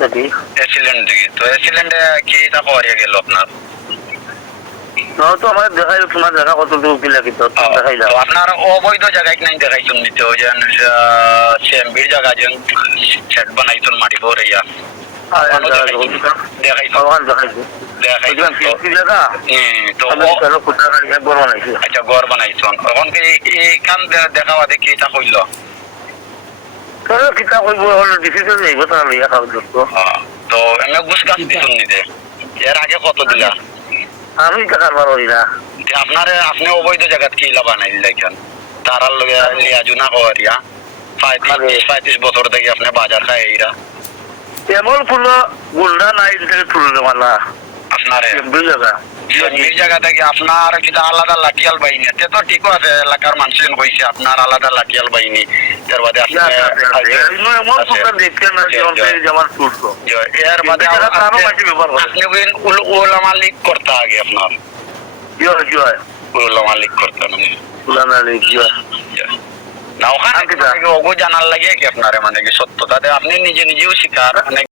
দেখি এসিলেন্ট তো এসিলেন্টে কি তা পাওয়া গেল আপনার? নয়তো আমার দেখাই তোমার দেখা কত দূর কি লাগি তো তো আপনার অবৈধ জায়গায় নাই দেখাইছেন নিতে ওই যে সেম্বির জায়গা যে সেট বানাইছেন মাটি ভরাইয়া জায়গা কোথা গাড়ি বানাইছে আচ্ছা এখন কি এইখান দেখাওয়া দেখি এটা কইল কেন কিতা কইব হল ডিসিশন নেই কথা লইয়া খাও দোস্ত তো এমনি ঘুষ গাছ দিছেন নিতে এর আগে কত দিলা আমি না যে আপনারে আপনি অবৈধ জায়গাত কি আনাই দিলেন তারার লগে লিয়াজু না হওয়ারিয়া পঁয়ত্রিশ পঁয়ত্রিশ বছর থেকে আপনি বাজার খাই এইরা এমন কোন গুন্ডা নাই মালা আপনারে? জায়গা। থেকে আপনার কিটা আলাদা লাঠিয়াল বাহিনী। তে তো ঠিক আছে এলাকার মানুষজন কইছে আপনার আলাদা লাঠিয়াল বাহিনী। এর বাদে আপনি আছে। এমন কোনটা দেখতে না যে আছে, অন্তরে যেমন তুলছো যে এর বাদে এই জায়গাটা আরও আপনি- বেশি ব্যাপার করে। আপনি উইন উল- উলামা লীগ করতে আগে আপনার। জয় জয় করতে মানে। তুলানা না ওখানে আর কিটা? ওগো জানার লাগে কি আপনারে মানে কি সত্যতা আপনি নিজে নিজেও শিকার মানে